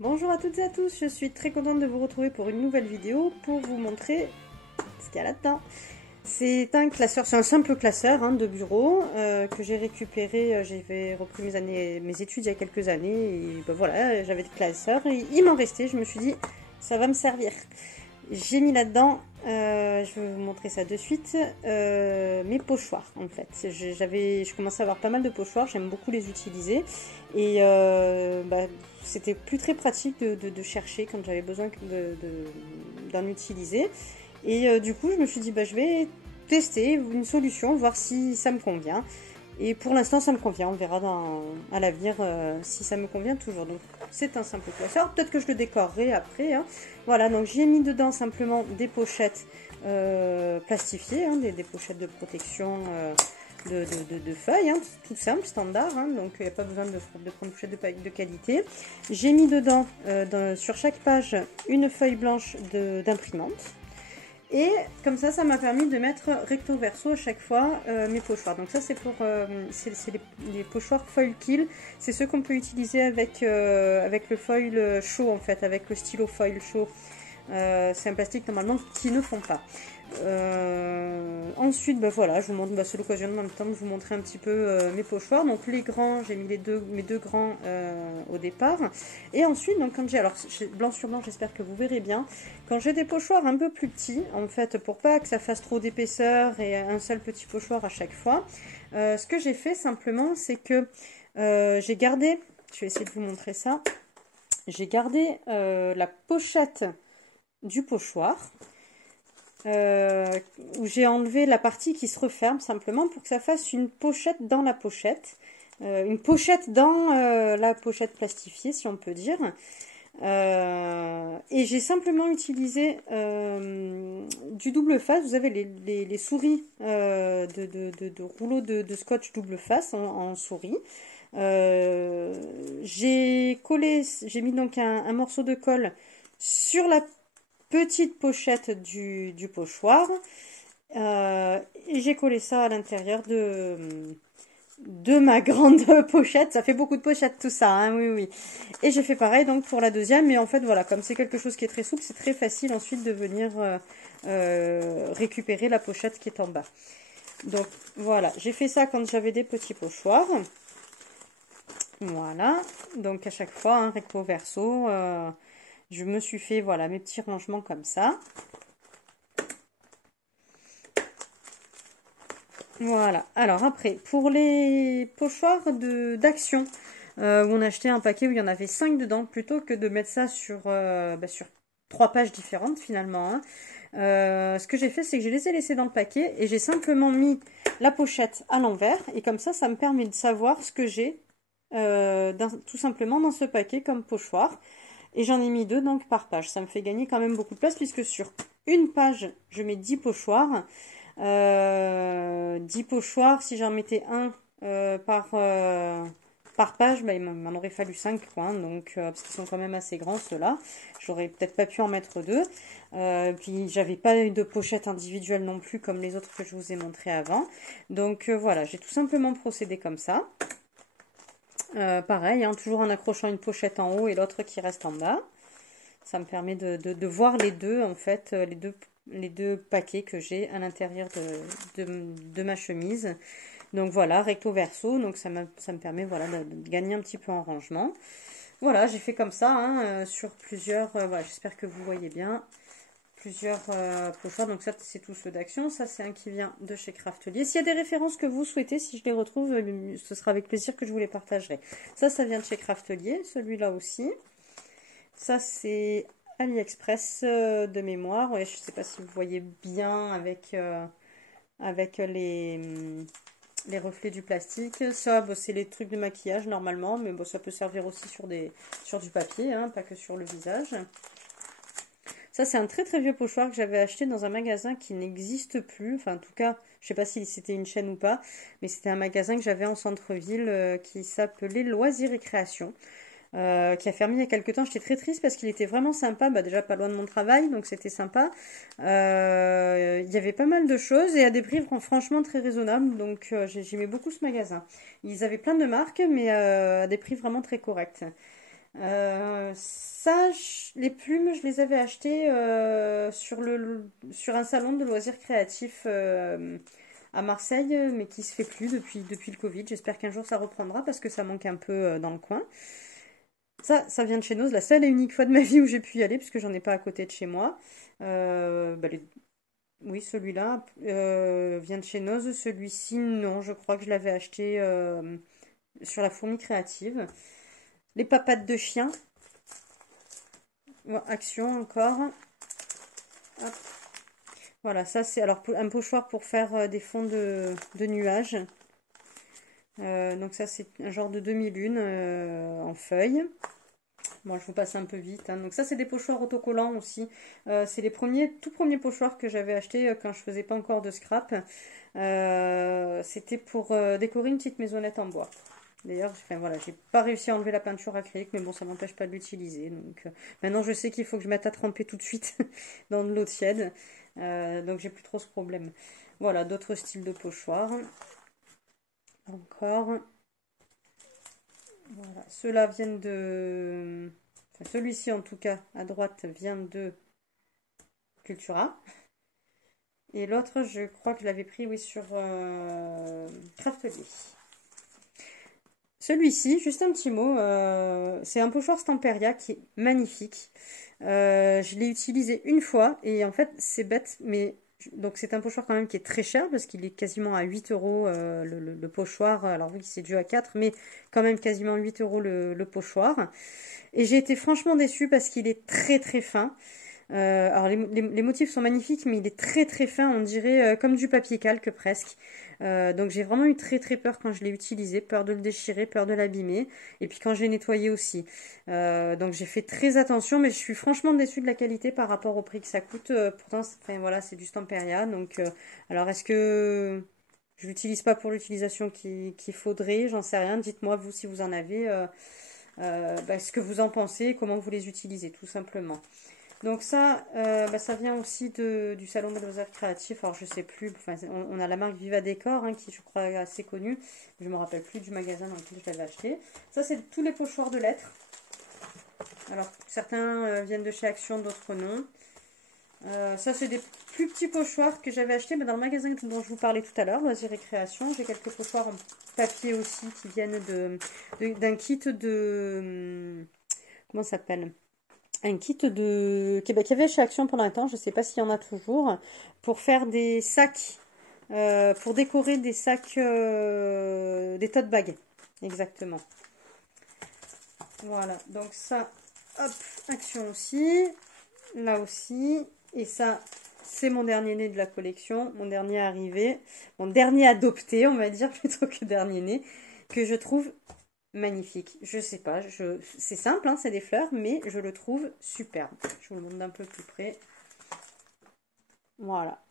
Bonjour à toutes et à tous, je suis très contente de vous retrouver pour une nouvelle vidéo pour vous montrer ce qu'il y a là-dedans. C'est un classeur, c'est un simple classeur de bureau que j'ai récupéré, j'ai repris mes études il y a quelques années et ben voilà, j'avais des classeurs et il m'en restait, je me suis dit ça va me servir. J'ai mis là-dedans, je vais vous montrer ça de suite, mes pochoirs en fait. Je commençais à avoir pas mal de pochoirs, j'aime beaucoup les utiliser. Et c'était plus très pratique de chercher quand j'avais besoin d'en utiliser. Et du coup, je me suis dit, je vais tester une solution, voir si ça me convient. Et pour l'instant, ça me convient. On verra à l'avenir si ça me convient toujours. Donc, c'est un simple classeur. Peut-être que je le décorerai après. Voilà, donc j'y ai mis dedans simplement des pochettes plastifiées, des pochettes de protection de feuilles, tout simple, standard. Donc, il n'y a pas besoin de prendre une pochette de qualité. J'ai mis dedans, sur chaque page, une feuille blanche d'imprimante. Et comme ça m'a permis de mettre recto verso à chaque fois mes pochoirs. Donc ça c'est pour c'est les pochoirs foil kill. C'est ceux qu'on peut utiliser avec le foil chaud en fait, avec le stylo foil chaud. C'est un plastique normalement qui ne fond pas. Ensuite, voilà, je vous montre, c'est l'occasion dans le temps de vous montrer un petit peu mes pochoirs. Donc les grands, j'ai mis mes deux grands au départ. Et ensuite, donc quand alors blanc sur blanc, j'espère que vous verrez bien. Quand j'ai des pochoirs un peu plus petits, en fait, pour pas que ça fasse trop d'épaisseur et un seul petit pochoir à chaque fois, ce que j'ai fait simplement, c'est que j'ai gardé, je vais essayer de vous montrer ça, j'ai gardé la pochette du pochoir. Où j'ai enlevé la partie qui se referme simplement pour que ça fasse une pochette dans la pochette. Une pochette dans la pochette plastifiée, si on peut dire. Et j'ai simplement utilisé du double face. Vous avez les souris de rouleau de scotch double face en souris. J'ai mis donc un morceau de colle sur la petite pochette du pochoir. Et j'ai collé ça à l'intérieur de ma grande pochette. Ça fait beaucoup de pochettes tout ça, oui, oui. Et j'ai fait pareil donc pour la deuxième. Mais en fait, voilà, comme c'est quelque chose qui est très souple, c'est très facile ensuite de venir récupérer la pochette qui est en bas. Donc voilà, j'ai fait ça quand j'avais des petits pochoirs. Voilà, donc à chaque fois, recto verso, je me suis fait, voilà, mes petits rangements comme ça. Voilà, alors après, pour les pochoirs d'Action, où on achetait un paquet où il y en avait 5 dedans, plutôt que de mettre ça sur 3 pages différentes finalement. Ce que j'ai fait, c'est que je les ai laissés dans le paquet et j'ai simplement mis la pochette à l'envers. Et comme ça me permet de savoir ce que j'ai tout simplement dans ce paquet comme pochoir. Et j'en ai mis 2 donc par page. Ça me fait gagner quand même beaucoup de place puisque sur une page, je mets 10 pochoirs. 10 pochoirs, si j'en mettais un par page, il m'en aurait fallu 5 quoi, donc, parce qu'ils sont quand même assez grands ceux-là. J'aurais peut-être pas pu en mettre 2. Puis j'avais pas de pochette individuelle non plus comme les autres que je vous ai montré avant. Donc voilà, j'ai tout simplement procédé comme ça. Pareil, toujours en accrochant une pochette en haut et l'autre qui reste en bas. Ça me permet de voir les deux, en fait, les deux paquets que j'ai à l'intérieur de ma chemise. Donc voilà, recto verso, donc ça me permet voilà, de gagner un petit peu en rangement. Voilà, j'ai fait comme ça, sur plusieurs, voilà, j'espère que vous voyez bien, plusieurs pochoirs. Donc ça, c'est tous ceux d'Action. Ça, c'est un qui vient de chez Craftelier. S'il y a des références que vous souhaitez, si je les retrouve, ce sera avec plaisir que je vous les partagerai. Ça vient de chez Craftelier, celui-là aussi. Ça, c'est AliExpress de mémoire. Ouais, je ne sais pas si vous voyez bien avec les reflets du plastique. Ça, c'est les trucs de maquillage normalement, mais ça peut servir aussi sur du papier, pas que sur le visage. Ça, c'est un très très vieux pochoir que j'avais acheté dans un magasin qui n'existe plus. Enfin, en tout cas, je ne sais pas si c'était une chaîne ou pas, mais c'était un magasin que j'avais en centre-ville qui s'appelait Loisirs et Création. Qui a fermé il y a quelques temps. J'étais très triste parce qu'il était vraiment sympa, déjà pas loin de mon travail, donc c'était sympa. Il y avait pas mal de choses et à des prix franchement très raisonnables, donc j'aimais beaucoup ce magasin. Ils avaient plein de marques, mais à des prix vraiment très corrects. Les plumes, je les avais achetées sur un salon de loisirs créatifs à Marseille, mais qui se fait plus depuis le Covid. J'espère qu'un jour ça reprendra parce que ça manque un peu dans le coin. Ça vient de chez Noz, la seule et unique fois de ma vie où j'ai pu y aller, puisque j'en ai pas à côté de chez moi. Bah, oui, celui-là vient de chez Noz. Celui-ci, non, je crois que je l'avais acheté sur la fourmi créative. Les papates de chien. Bon, Action encore. Hop. Voilà, ça c'est alors un pochoir pour faire des fonds de nuages. Donc ça c'est un genre de demi-lune en feuilles. Bon, je vous passe un peu vite, hein. Donc ça, c'est des pochoirs autocollants aussi. C'est les tout premiers pochoirs que j'avais achetés quand je faisais pas encore de scrap. C'était pour décorer une petite maisonnette en bois. D'ailleurs, enfin, voilà, j'ai pas réussi à enlever la peinture acrylique, mais bon, ça m'empêche pas de l'utiliser. Donc maintenant, je sais qu'il faut que je mette à tremper tout de suite dans de l'eau tiède. Donc j'ai plus trop ce problème. Voilà, d'autres styles de pochoirs. Encore. Voilà, ceux-là viennent de... Enfin, celui-ci, en tout cas, à droite, vient de Cultura. Et l'autre, je crois que je l'avais pris, oui, sur Craftelier. Celui-ci, juste un petit mot, c'est un pochoir Stamperia qui est magnifique. Je l'ai utilisé une fois et en fait, c'est bête, mais... Donc c'est un pochoir quand même qui est très cher parce qu'il est quasiment à 8 euros le pochoir. Alors oui, c'est dû à 4, mais quand même quasiment 8 euros le pochoir. Et j'ai été franchement déçue parce qu'il est très très fin. Alors les motifs sont magnifiques, mais il est très très fin, on dirait comme du papier calque presque. Donc j'ai vraiment eu très très peur quand je l'ai utilisé, peur de le déchirer, peur de l'abîmer, et puis quand je l'ai nettoyé aussi. Donc j'ai fait très attention, mais je suis franchement déçue de la qualité par rapport au prix que ça coûte. Pourtant, enfin, voilà, c'est du Stamperia. Donc, alors est-ce que je l'utilise pas pour l'utilisation qu'il faudrait? J'en sais rien. Dites-moi vous si vous en avez, ce que vous en pensez, comment vous les utilisez, tout simplement. Donc ça, ça vient aussi du salon de loisirs créatifs. Alors je sais plus, enfin, on a la marque Viva Décor qui je crois est assez connue. Je me rappelle plus du magasin dans lequel je l'avais acheté. Ça c'est tous les pochoirs de lettres. Alors certains viennent de chez Action, d'autres non. Ça c'est des plus petits pochoirs que j'avais achetés dans le magasin dont je vous parlais tout à l'heure, Loisirs et Création. J'ai quelques pochoirs en papier aussi qui viennent d'un kit de... Comment ça s'appelle? Un kit qui y avait chez Action pendant un temps, je ne sais pas s'il y en a toujours, pour faire des sacs, pour décorer des sacs, des tote bags, exactement. Voilà, donc ça, hop, Action aussi, là aussi, et ça, c'est mon dernier né de la collection, mon dernier arrivé, mon dernier adopté, on va dire, plutôt que dernier né, que je trouve magnifique. Je sais pas, c'est simple, hein, c'est des fleurs, mais je le trouve superbe. Je vous le montre d'un peu plus près. Voilà.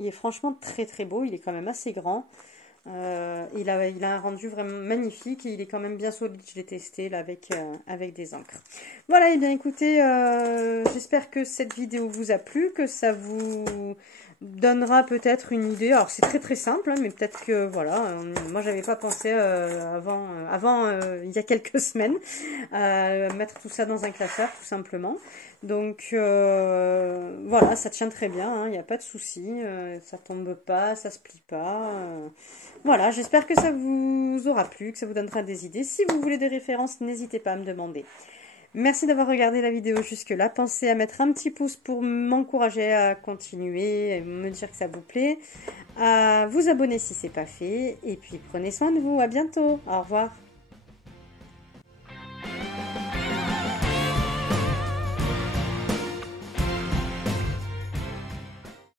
Il est franchement très très beau, il est quand même assez grand. Il a un rendu vraiment magnifique et il est quand même bien solide. Je l'ai testé là avec des encres. Voilà, et bien écoutez, j'espère que cette vidéo vous a plu, que ça vous donnera peut-être une idée. Alors c'est très très simple, hein, mais peut-être que voilà, moi j'avais pas pensé avant il y a quelques semaines à mettre tout ça dans un classeur tout simplement. Donc voilà, ça tient très bien, hein, il n'y a pas de souci, ça tombe pas, ça se plie pas. Voilà, j'espère que ça vous aura plu, que ça vous donnera des idées. Si vous voulez des références, n'hésitez pas à me demander. Merci d'avoir regardé la vidéo jusque-là. Pensez à mettre un petit pouce pour m'encourager à continuer, et me dire que ça vous plaît. À vous abonner si ce n'est pas fait. Et puis prenez soin de vous. À bientôt. Au revoir.